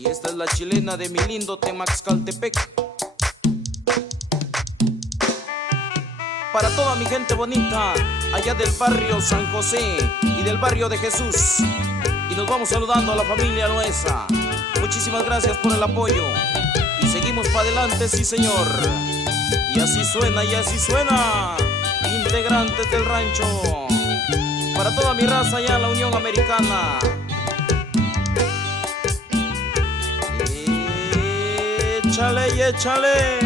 Y esta es la chilena de mi lindo Temaxcaltepec. Para toda mi gente bonita, allá del barrio San José y del barrio de Jesús. Y nos vamos saludando a la familia Loesa. Muchísimas gracias por el apoyo. Y seguimos para adelante, sí señor. Y así suena, integrantes del rancho. Para toda mi raza allá en la Unión Americana. Échale y échale.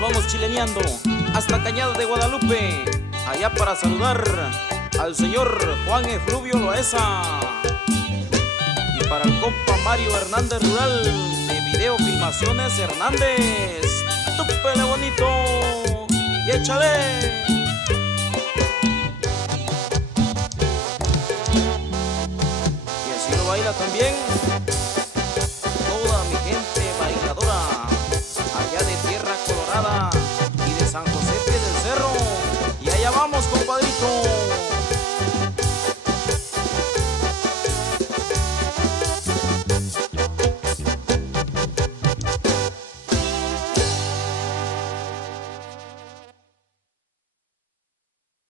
Vamos chileneando hasta Cañada de Guadalupe, allá para saludar al señor Juan Efluvio Loesa. Y para el compa Mario Hernández Rural de Video Filmaciones Hernández. Túpele bonito y échale.